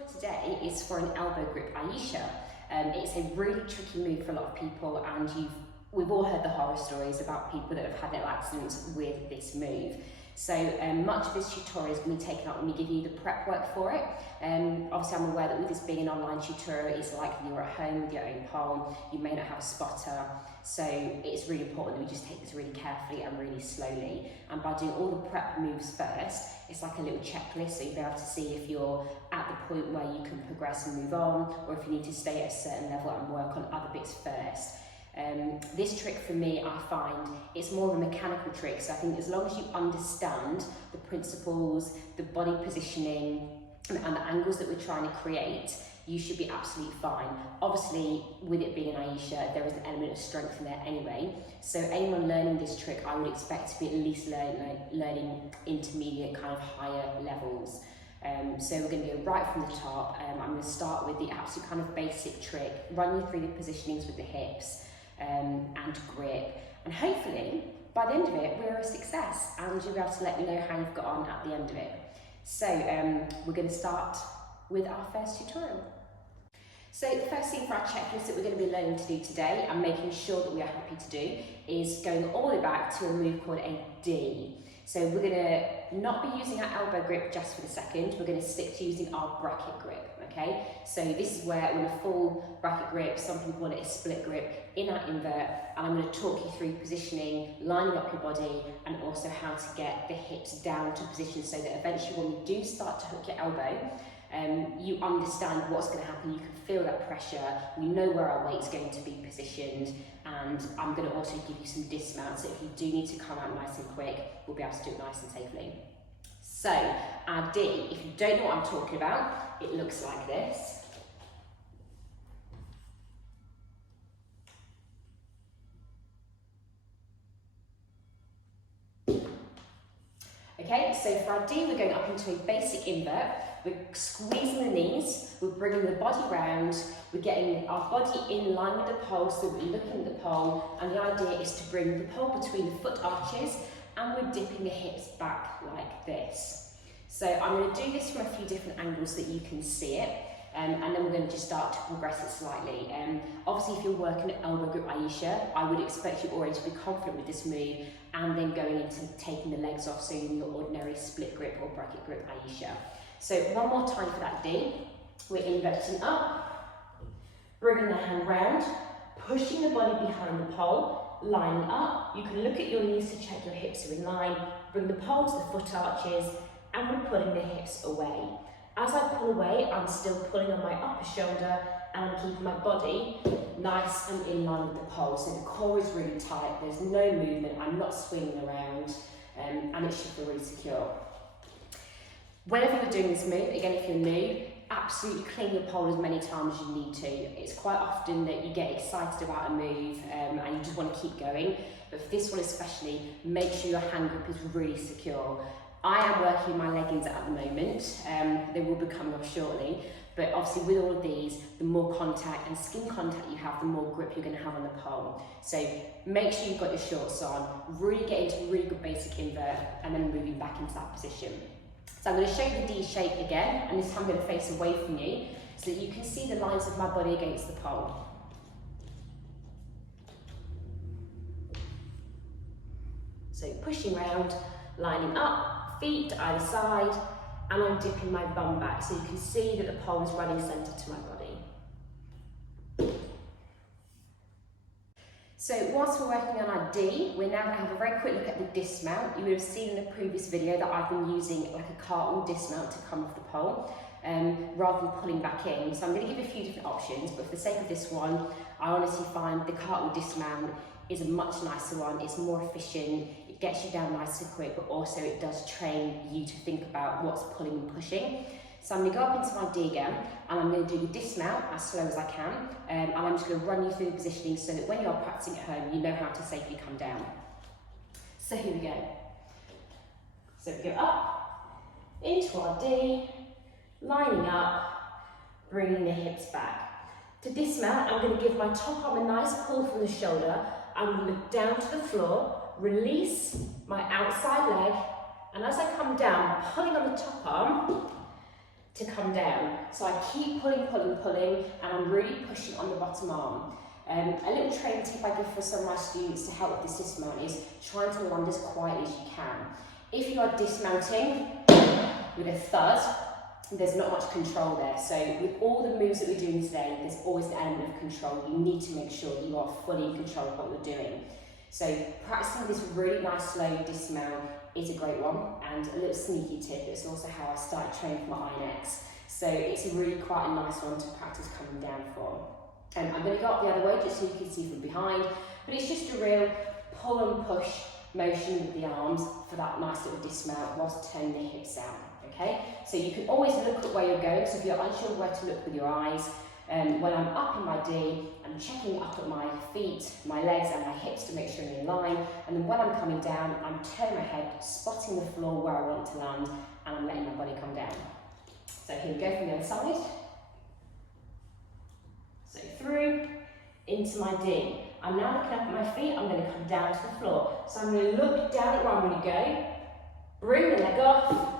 tutorial today is for an elbow grip Ayesha. It's a really tricky move for a lot of people, and we've all heard the horror stories about people that have had little accidents with this move. So much of this tutorial is going to be taken up when we give you the prep work for it. Obviously I'm aware that with this being an online tutorial, it's likely you're at home with your own pole, you may not have a spotter, so it's really important that we just take this really carefully and really slowly. And by doing all the prep moves first, it's like a little checklist, so you'll be able to see if you're at the point where you can progress and move on, or if you need to stay at a certain level and work on other bits first. This trick for me, I find it's more of a mechanical trick, so I think as long as you understand the principles, the body positioning and the angles that we're trying to create, you should be absolutely fine. Obviously, with it being an Ayesha, there is an element of strength in there anyway, so anyone learning this trick, I would expect to be at least learning intermediate, kind of higher levels. So we're going to go right from the top. I'm going to start with the absolute kind of basic trick, run you through the positionings with the hips and grip, and hopefully by the end of it we're a success and you'll be able to let me know how you've got on at the end of it. So we're going to start with our first tutorial. So the first thing for our checklist that we're going to be learning to do today and making sure that we are happy to do is going all the way back to a move called a D. So we're going to not be using our elbow grip just for the second, we're going to stick to using our bracket grip, okay? So this is where we're in a full bracket grip, some people call it a split grip, in our invert, and I'm going to talk you through positioning, lining up your body, and also how to get the hips down to position so that eventually when we do start to hook your elbow, you understand what's going to happen, you can feel that pressure, we know where our weight's going to be positioned, and I'm going to also give you some dismount, so if you do need to come out nice and quick, we'll be able to do it nice and safely. So, our D, if you don't know what I'm talking about, it looks like this. Okay, so for our D, we're going up into a basic invert. We're squeezing the knees, we're bringing the body round, we're getting our body in line with the pole, so we're looking at the pole, and the idea is to bring the pole between the foot arches, and we're dipping the hips back like this. So I'm going to do this from a few different angles so that you can see it, and then we're going to just start to progress it slightly. Obviously, if you're working at elbow grip Ayesha, I would expect you already to be confident with this move, and then going into taking the legs off, so in your ordinary split grip or bracket grip Ayesha. So one more time for that D, we're inverting up, bringing the hand round, pushing the body behind the pole, lining up. You can look at your knees to check your hips are in line, bring the pole to the foot arches, and we're pulling the hips away. As I pull away, I'm still pulling on my upper shoulder, and I'm keeping my body nice and in line with the pole. So the core is really tight, there's no movement, I'm not swinging around, and it should feel really secure. Whenever you're doing this move, again if you're new, absolutely clean your pole as many times as you need to. It's quite often that you get excited about a move and you just want to keep going, but for this one especially, make sure your hand grip is really secure. I am working my leggings at the moment, they will be coming off shortly, but obviously with all of these, the more contact and skin contact you have, the more grip you're going to have on the pole. So make sure you've got your shorts on, really get into a really good basic invert, and then moving back into that position. So I'm going to show you the D shape again, and this time I'm going to face away from you so that you can see the lines of my body against the pole. So pushing round, lining up, feet to either side, and I'm dipping my bum back so you can see that the pole is running centre to my body. So whilst we're working on our D, we're now going to have a very quick look at the dismount. You would have seen in the previous video that I've been using like a cartwheel dismount to come off the pole, rather than pulling back in. So I'm going to give you a few different options, but for the sake of this one, I honestly find the cartwheel dismount is a much nicer one, it's more efficient, it gets you down nice and quick, but also it does train you to think about what's pulling and pushing. So I'm going to go up into my D again, and I'm going to do the dismount as slow as I can, and I'm just going to run you through the positioning so that when you're practicing at home, you know how to safely come down. So here we go. So we go up, into our D, lining up, bringing the hips back. To dismount, I'm going to give my top arm a nice pull from the shoulder, I'm going to look down to the floor, release my outside leg, and as I come down, pulling on the top arm, to come down. So I keep pulling, pulling, pulling, and I'm really pushing on the bottom arm. A little training tip I give for some of my students to help with this dismount is trying to land as quietly as you can. If you are dismounting with a thud, there's not much control there. So with all the moves that we're doing today, there's always an element of control. You need to make sure you are fully in control of what you're doing. So practicing this really nice slow dismount is a great one, and a little sneaky tip, it's also how I started training for my INX. So it's really quite a nice one to practice coming down for. I'm going to go up the other way just so you can see from behind, but it's just a real pull and push motion with the arms for that nice little dismount whilst turning the hips out. Okay, so you can always look at where you're going, so if you're unsure where to look with your eyes, when I'm up in my D, I'm checking up at my feet, my legs and my hips to make sure I'm in line, and then when I'm coming down, I'm turning my head, spotting the floor where I want to land, and I'm letting my body come down. So here we go from the other side. So through, into my D. I'm now looking up at my feet, I'm going to come down to the floor. So I'm going to look down at where I'm going to go, bring the leg off,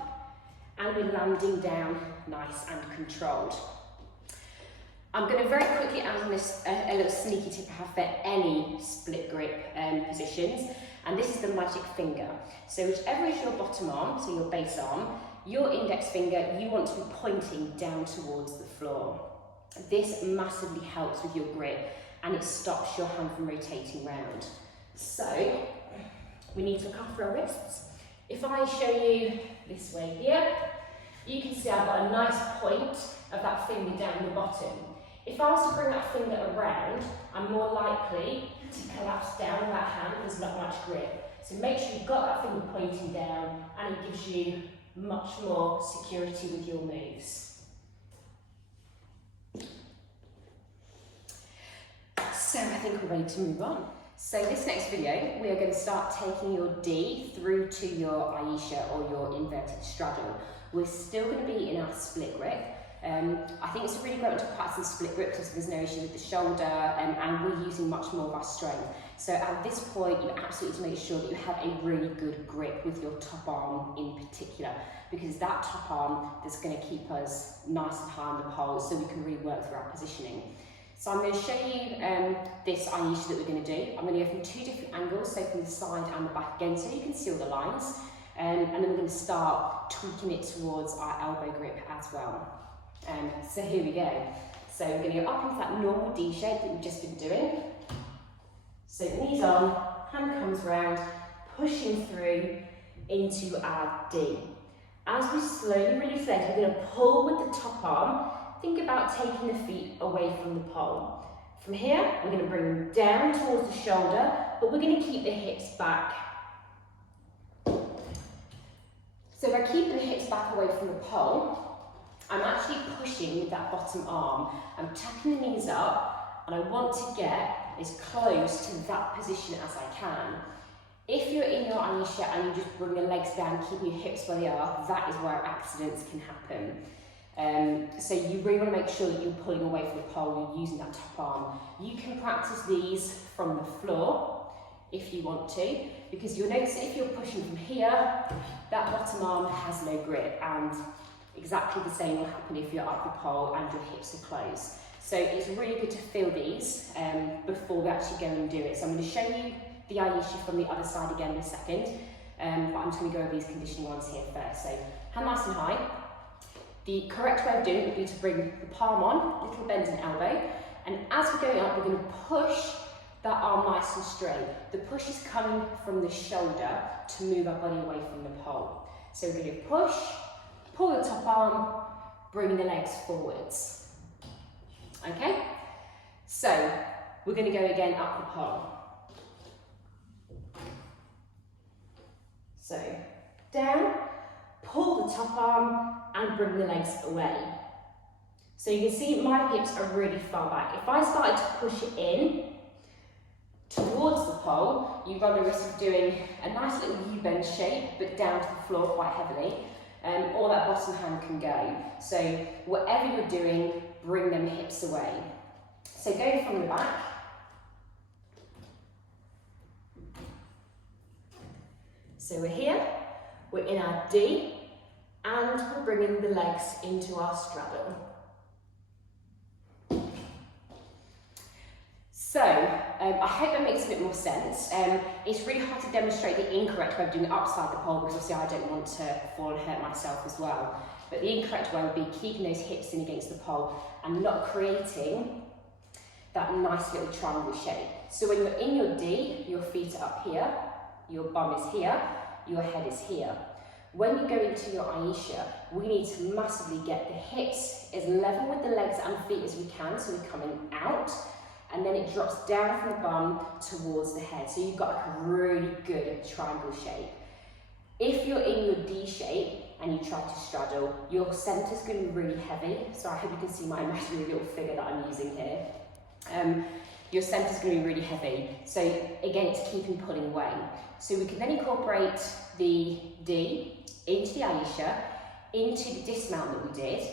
and we're landing down nice and controlled. I'm going to very quickly add this a little sneaky tip I have for any split grip positions, and this is the magic finger. So whichever is your bottom arm, so your base arm, your index finger, you want to be pointing down towards the floor. This massively helps with your grip and it stops your hand from rotating round. So we need to look after our wrists. If I show you this way here, you can see I've got a nice point of that finger down the bottom. If I was to bring that finger around, I'm more likely to collapse down that hand. There's not much grip. So make sure you've got that finger pointing down, and it gives you much more security with your moves. So I think we're ready to move on. So this next video, we are going to start taking your D through to your Ayesha or your inverted straddle. We're still going to be in our split grip. I think it's a really great one to practice in split grip because there's no issue with the shoulder, and we're using much more of our strength. So at this point, you absolutely need to make sure that you have a really good grip with your top arm in particular, because that top arm is going to keep us nice and high on the pole so we can really work through our positioning. So I'm going to show you this Ayesha that we're going to do. I'm going to go from two different angles, so from the side and the back again, so you can see all the lines. And then we're going to start tweaking it towards our elbow grip as well. So here we go. So we're going to go up into that normal D shape that we've just been doing. So knees on, hand comes round, pushing through into our D. As we slowly release legs, we're going to pull with the top arm. Think about taking the feet away from the pole. From here, we're going to bring them down towards the shoulder, but we're going to keep the hips back. So by keeping the hips back away from the pole, I'm actually pushing with that bottom arm. I'm tucking the knees up, and I want to get as close to that position as I can. If you're in your Ayesha and you just bring the legs down, keeping your hips where they are, that is where accidents can happen. So you really want to make sure that you're pulling away from the pole, you're using that top arm. You can practice these from the floor if you want to, because you'll notice that if you're pushing from here, that bottom arm has no grip, and exactly the same will happen if you're up the pole and your hips are closed. So it's really good to feel these before we actually go and do it. So I'm going to show you the Ayesha from the other side again in a second, but I'm just going to go over these conditioning ones here first. So hand nice and high. The correct way of doing it would be to bring the palm on, little bend in elbow, and as we're going up, we're going to push that arm nice and straight. The push is coming from the shoulder to move our body away from the pole. So we're going to push, pull the top arm, bring the legs forwards. Okay? So we're going to go again up the pole. So down, pull the top arm and bring the legs away. So you can see my hips are really far back. If I started to push it in towards the pole, you run the risk of doing a nice little U-bend shape, but down to the floor quite heavily, or that bottom hand can go. So whatever you're doing, bring them hips away. So go from the back. So we're here, we're in our D, And we're bringing the legs into our straddle. So, I hope that makes a bit more sense. It's really hard to demonstrate the incorrect way of doing it upside the pole because obviously I don't want to fall and hurt myself as well. But the incorrect way would be keeping those hips in against the pole and not creating that nice little triangle shape. So when you're in your D, your feet are up here, your bum is here, your head is here. When you go into your Ayesha, we need to massively get the hips as level with the legs and feet as we can, so we're coming out, and then it drops down from the bum towards the head. So you've got like a really good triangle shape. If you're in your D shape and you try to straddle, your centre's going to be really heavy. So I hope you can see my imaginary little figure that I'm using here. Your centre's going to be really heavy. So again, it's keeping pulling away. So we can then incorporate the D into the Ayesha, into the dismount that we did,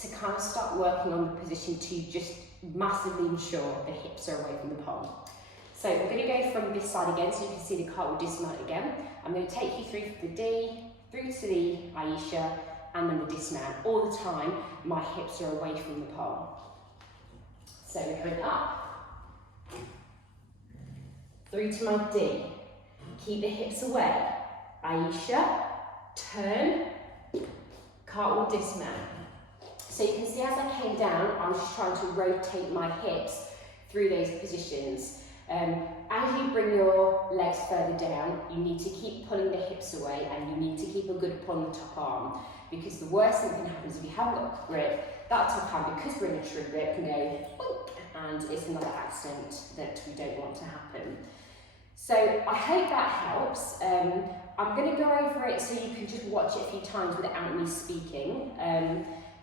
to kind of start working on the position to just massively ensure the hips are away from the pole. So we're going to go from this side again, so you can see the cartwheel dismount again. I'm going to take you through the D, through to the Ayesha, and then the dismount. All the time, my hips are away from the pole. So we're going up, through to my D. Keep the hips away. Ayesha, turn, cartwheel dismount. So you can see as I came down, I was just trying to rotate my hips through those positions. As you bring your legs further down, you need to keep pulling the hips away and you need to keep a good pull on the top arm, because the worst thing that can happen is if you haven't got grip, that top arm, because we're in a true grip, can go boink, and it's another accident that we don't want to happen. So I hope that helps. I'm going to go over it so you can just watch it a few times without me speaking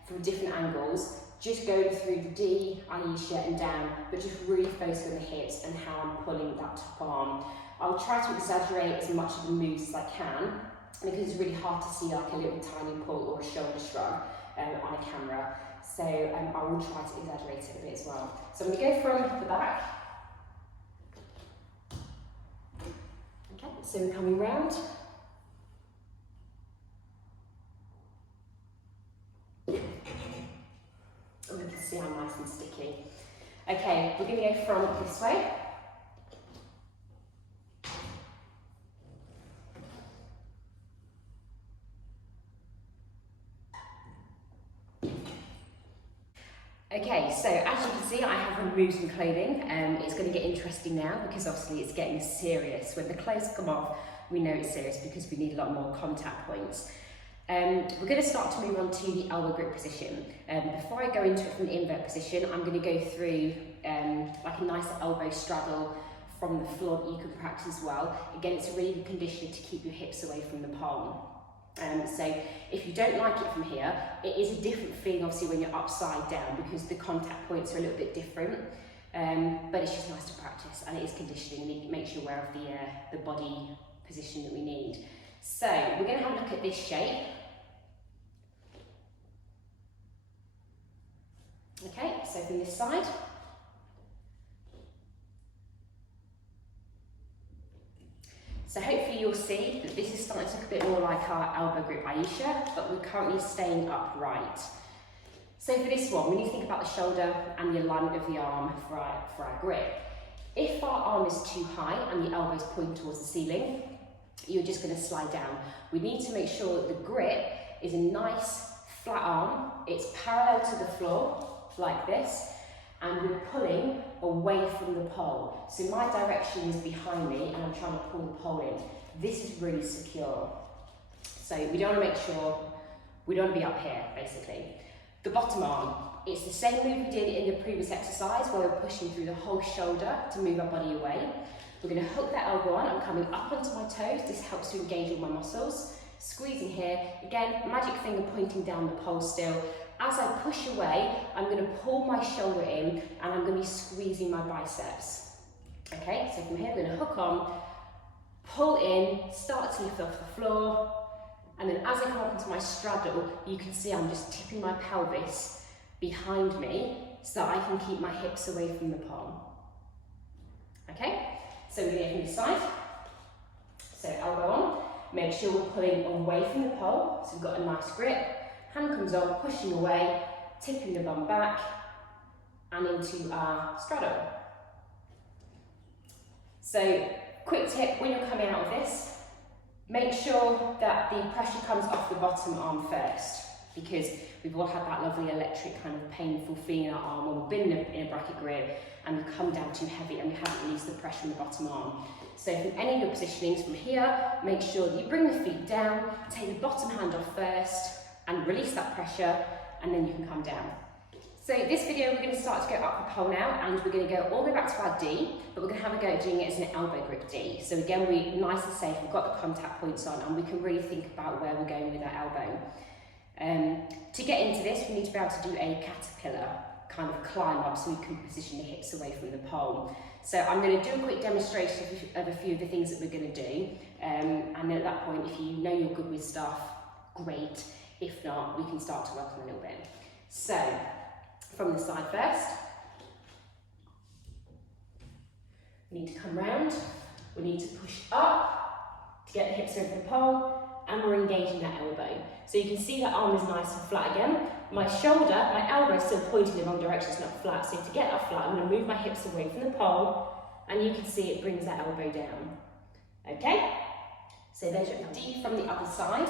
from different angles. Just going through the D, Ayesha and down, but just really focus on the hips and how I'm pulling that top arm. I'll try to exaggerate as much of the moves as I can, because it's really hard to see like a little tiny pull or a shoulder shrug on a camera. So I will try to exaggerate it a bit as well. So I'm going to go from the back. Okay, so we're coming round. Oh, you can see I'm nice and sticky. Okay, we're going to go from this way. Okay, so as you can see, I have removed some clothing. It's going to get interesting now because obviously it's getting serious. When the clothes come off, we know it's serious because we need a lot more contact points. We're going to start to move on to the elbow grip position. Before I go into it from the invert position, I'm going to go through like a nice elbow straddle from the floor that you can practice as well. Again, it's a really good conditioner to keep your hips away from the pole. So if you don't like it from here, it is a different feeling obviously when you're upside down because the contact points are a little bit different, but it's just nice to practice and it is conditioning and it makes you aware of the body position that we need. So we're going to have a look at this shape. Okay, so from this side. So hopefully you'll see that this is starting to look a bit more like our elbow grip Ayesha, but we're currently staying upright. So for this one, we need to think about the shoulder and the alignment of the arm for our grip. If our arm is too high and the elbow is pointing towards the ceiling, you're just going to slide down. We need to make sure that the grip is a nice flat arm, it's parallel to the floor, like this, and we're pulling away from the pole. So my direction is behind me and I'm trying to pull the pole in. This is really secure. So we don't want to make sure, we don't want to be up here, basically. The bottom arm, it's the same move we did in the previous exercise where we're pushing through the whole shoulder to move our body away. We're going to hook that elbow on, I'm coming up onto my toes, this helps to engage all my muscles. Squeezing here, again, magic finger pointing down the pole still. As I push away, I'm going to pull my shoulder in and I'm going to be squeezing my biceps. Okay, so from here I'm going to hook on, pull in, start to lift off the floor, and then as I come up into my straddle, you can see I'm just tipping my pelvis behind me so that I can keep my hips away from the pole. Okay, so we're going to go from this side. So elbow on, make sure we're pulling away from the pole, so we've got a nice grip. Hand comes on, pushing away, tipping the bum back, and into our straddle. So, quick tip, when you're coming out of this, make sure that the pressure comes off the bottom arm first, because we've all had that lovely electric kind of painful feeling in our arm when we've been in a bracket grip and we come down too heavy and we haven't released the pressure on the bottom arm. So from any of your positionings from here, make sure that you bring the feet down, take the bottom hand off first and release that pressure, and then you can come down. So this video we're going to start to go up the pole now, and we're going to go all the way back to our D, but we're going to have a go at doing it as an elbow grip D. So again, we're nice and safe, we've got the contact points on, and we can really think about where we're going with our elbow. To get into this, we need to be able to do a caterpillar kind of climb up so we can position the hips away from the pole. So I'm going to do a quick demonstration of a few of the things that we're going to do, and then at that point, if you know you're good with stuff, great. If not, we can start to work on a little bit. So, from the side first, we need to come round, we need to push up to get the hips over the pole, and we're engaging that elbow. So you can see that arm is nice and flat again. My shoulder, my elbow is still pointing in the wrong direction, it's not flat. So to get that flat, I'm going to move my hips away from the pole, and you can see it brings that elbow down. Okay? So there's your D from the other side.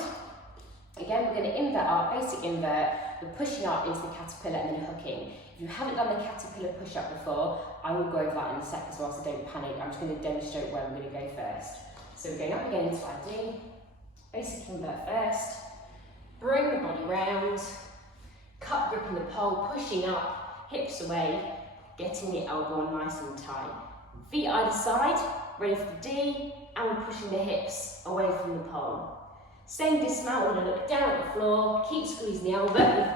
Again, we're going to invert up, basic invert. We're pushing up into the caterpillar and then hooking. If you haven't done the caterpillar push-up before, I will go over that in a sec as well, so don't panic. I'm just going to demonstrate where we're going to go first. So we're going up again into our D. Basic invert first. Bring the body round. Cup grip in the pole, pushing up, hips away, getting the elbow nice and tight. Feet either side, ready for the D, and we're pushing the hips away from the pole. Same dismount, we're going to look down at the floor, keep squeezing the elbow,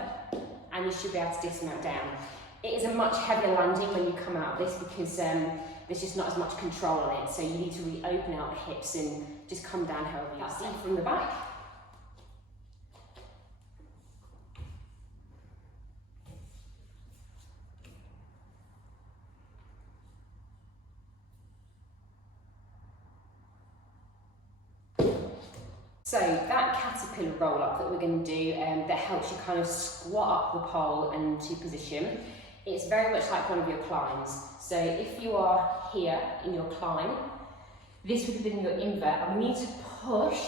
and you should be able to dismount down. It is a much heavier landing when you come out of this because there's just not as much control on it, so you need to really open out the hips and just come down however you see from the back. So that caterpillar roll up that we're going to do that helps you kind of squat up the pole and to position, it's very much like one of your climbs. So if you are here in your climb, this would have been your invert, and we need to push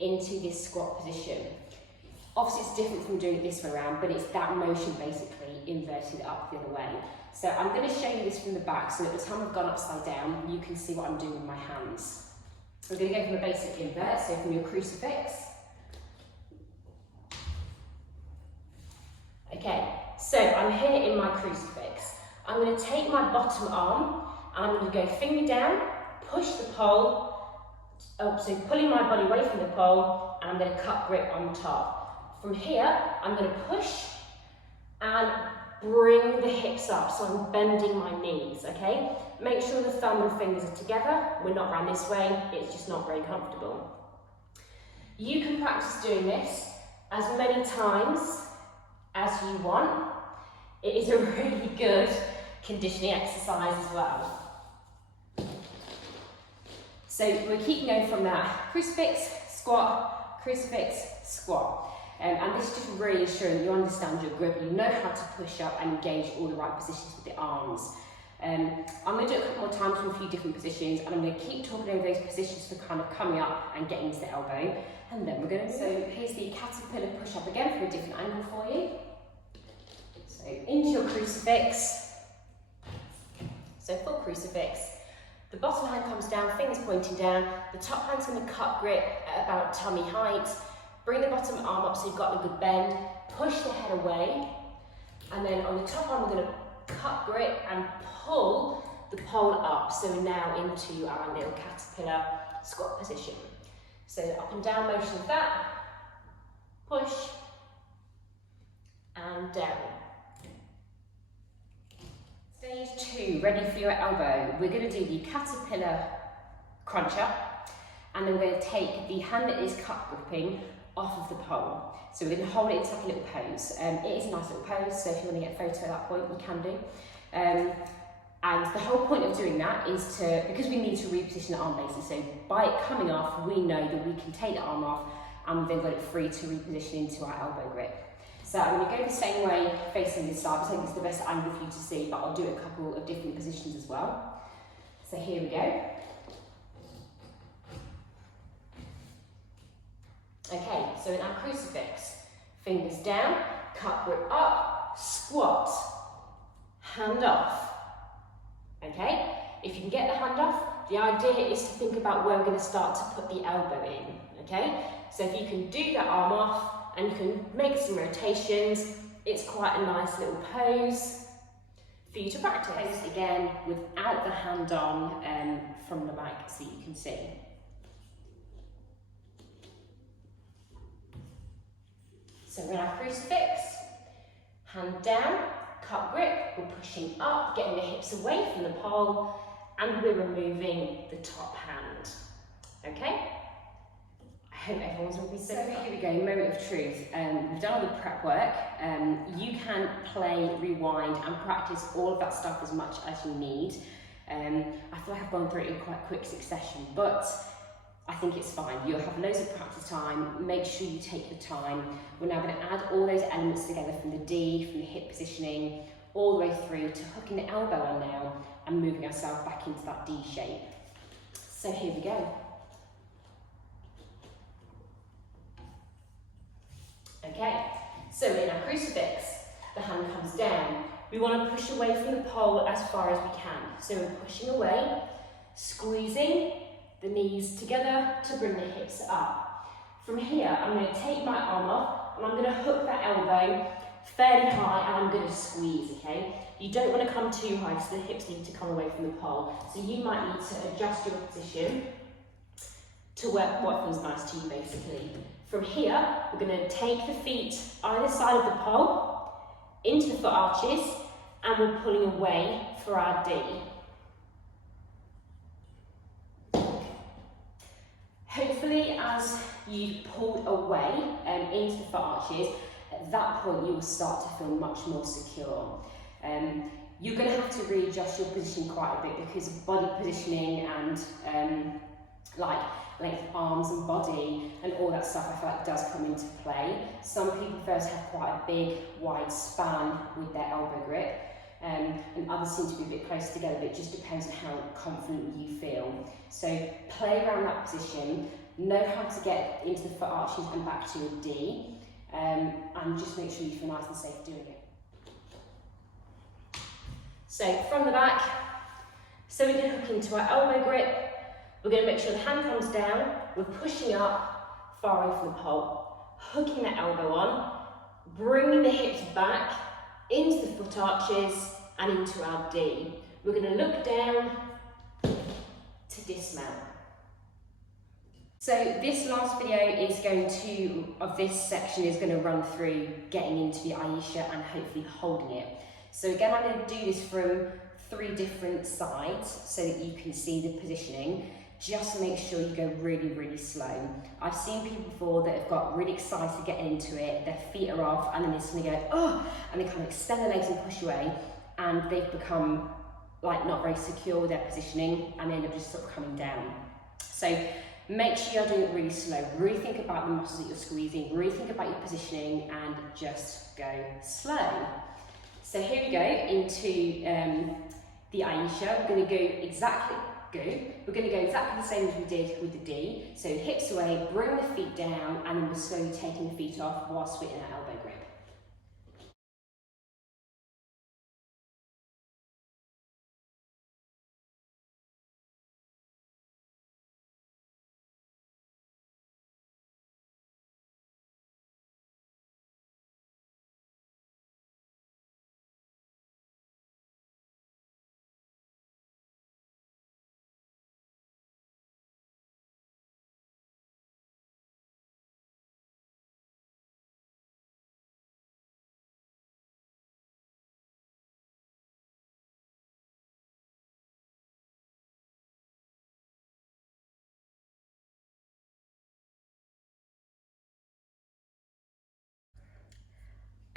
into this squat position. Obviously it's different from doing it this way around, but it's that motion basically inverted up the other way. So I'm going to show you this from the back, so at the time I've gone upside down, you can see what I'm doing with my hands. We're going to go from a basic invert, so from your crucifix. Okay, so I'm here in my crucifix. I'm going to take my bottom arm and I'm going to go finger down, push the pole, so pulling my body away from the pole, and I'm going to cup grip on top. From here, I'm going to push and bring the hips up, so I'm bending my knees, okay? Make sure the thumb and fingers are together. We're not round this way, it's just not very comfortable. You can practice doing this as many times as you want. It is a really good conditioning exercise as well. So we're keeping going from that crucifix, squat, and this is just really ensuring you understand your grip, you know how to push up and engage all the right positions with the arms. I'm going to do it a couple more times from a few different positions, and I'm going to keep talking over those positions for kind of coming up and getting into the elbow, and then we're going to. So here's the caterpillar push up again from a different angle for you. So into your crucifix. So full crucifix. The bottom hand comes down, fingers pointing down. The top hand's going to cup grip at about tummy height. Bring the bottom arm up so you've got a good bend. Push the head away, and then on the top arm we're going to cup grip and pull the pole up, so we're now into our little caterpillar squat position. So up and down motion of that, push and down. Stage 2, ready for your elbow. We're going to do the caterpillar crunch up, and then we're going to take the hand that is cup gripping off of the pole. So we're going to hold it into like a little pose. It is a nice little pose, so if you want to get a photo at that point, you can do. And the whole point of doing that is because we need to reposition the arm basically, so by it coming off, we know that we can take the arm off and we've then got it free to reposition into our elbow grip. So I'm going to go the same way facing this side. I think it's the best angle for you to see, but I'll do a couple of different positions as well. So here we go. Okay, so in our crucifix, fingers down, cut grip up, squat, hand off. Okay, if you can get the hand off, the idea is to think about where we're going to start to put the elbow in. Okay, so if you can do that arm off and you can make some rotations, it's quite a nice little pose for you to practice. Pose again without the hand on from the back so you can see. So we're in our crucifix, hand down, cut grip, we're pushing up, getting the hips away from the pole, and we're removing the top hand. Okay? I hope everyone's will be so far. Here we go, moment of truth. We've done all the prep work. You can play, rewind, and practice all of that stuff as much as you need. I feel like I've gone through it in quite quick succession, but I think it's fine. You'll have loads of practice time. Make sure you take your time. We're now going to add all those elements together from the D, from the hip positioning, all the way through to hooking the elbow on now and moving ourselves back into that D shape. So here we go. Okay, so in our crucifix, the hand comes down. We want to push away from the pole as far as we can. So we're pushing away, squeezing the knees together to bring the hips up. From here, I'm going to take my arm off and I'm going to hook that elbow fairly high and I'm going to squeeze, okay? You don't want to come too high so the hips need to come away from the pole. So you might need to adjust your position to what feels nice to you basically. From here, we're going to take the feet either side of the pole into the foot arches and we're pulling away for our D. Hopefully, as you pull away into the foot arches, at that point you will start to feel much more secure. You're going to have to readjust your position quite a bit because of body positioning and like length of arms and body and all that stuff I feel like does come into play. Some people first have quite a big wide span with their elbow grip and others seem to be a bit closer together, but it just depends on how confident you feel. So play around that position, know how to get into the foot arches and back to a D, and just make sure you feel nice and safe doing it. So from the back, so we can hook into our elbow grip. We're going to make sure the hand comes down, we're pushing up far away from the pole, hooking that elbow on, bringing the hips back into the foot arches and into our D. We're going to look down to dismount. So this last video is going to, of this section is going to run through getting into the Ayesha and hopefully holding it. So again, I'm going to do this from 3 different sides so that you can see the positioning. Just make sure you go really, really slow. I've seen people before that have got really excited getting into it, their feet are off, and then they suddenly go, oh, and they kind of extend their legs and push away, and they've become like not very secure with their positioning, and they end up just sort of coming down. So make sure you're doing it really slow. Really think about the muscles that you're squeezing, really think about your positioning, and just go slow. So here we go into the Ayesha. We're going to go exactly the same as we did with the D. So hips away, bring the feet down, and then we're slowly taking the feet off whilst we're in our elbow grip.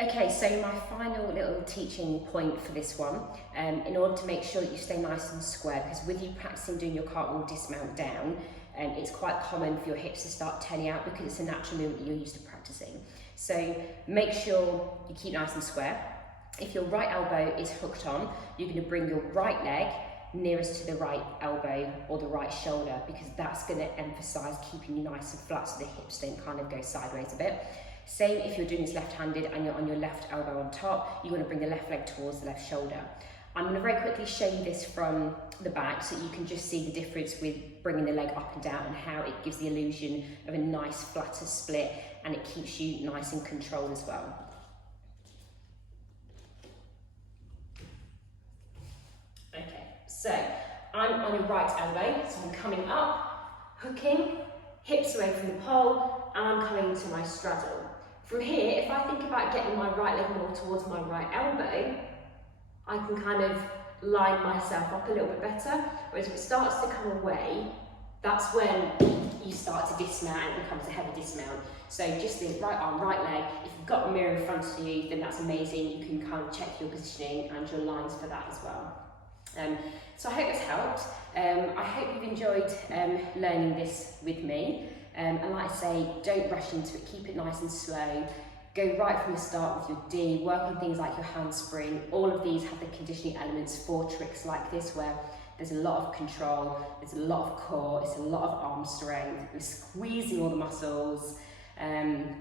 Okay, so my final little teaching point for this one, in order to make sure that you stay nice and square, because with you practicing doing your cartwheel dismount down, it's quite common for your hips to start turning out because it's a natural movement that you're used to practicing. So make sure you keep nice and square. If your right elbow is hooked on, you're going to bring your right leg nearest to the right elbow or the right shoulder, because that's going to emphasise keeping you nice and flat so the hips don't kind of go sideways a bit. Same if you're doing this left-handed and you're on your left elbow on top, you want to bring the left leg towards the left shoulder. I'm going to very quickly show you this from the back so you can just see the difference with bringing the leg up and down and how it gives the illusion of a nice flatter split, and it keeps you nice and controlled as well. Okay, so I'm on your right elbow, so I'm coming up, hooking, hips away from the pole, and I'm coming to my straddle. From here, if I think about getting my right leg more towards my right elbow, I can kind of line myself up a little bit better, whereas if it starts to come away, that's when you start to dismount and it becomes a heavy dismount. So just the right arm, right leg, if you've got a mirror in front of you, then that's amazing. You can kind of check your positioning and your lines for that as well. So I hope it's helped. I hope you've enjoyed learning this with me. And like I say, don't rush into it, keep it nice and slow. Go right from the start with your D, work on things like your handspring. All of these have the conditioning elements for tricks like this where there's a lot of control, there's a lot of core, it's a lot of arm strength, we're squeezing all the muscles. And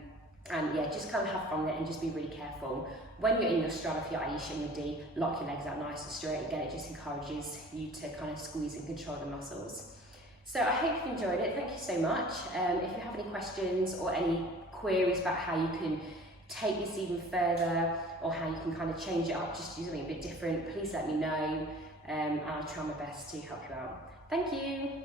yeah, just kind of have fun with it and just be really careful. When you're in your straddle for your Ayesha and your D, lock your legs out nice and straight. Again, it just encourages you to kind of squeeze and control the muscles. So I hope you've enjoyed it. Thank you so much. If you have any questions or any queries about how you can take this even further or how you can kind of change it up, just do something a bit different, please let me know, and I'll try my best to help you out. Thank you.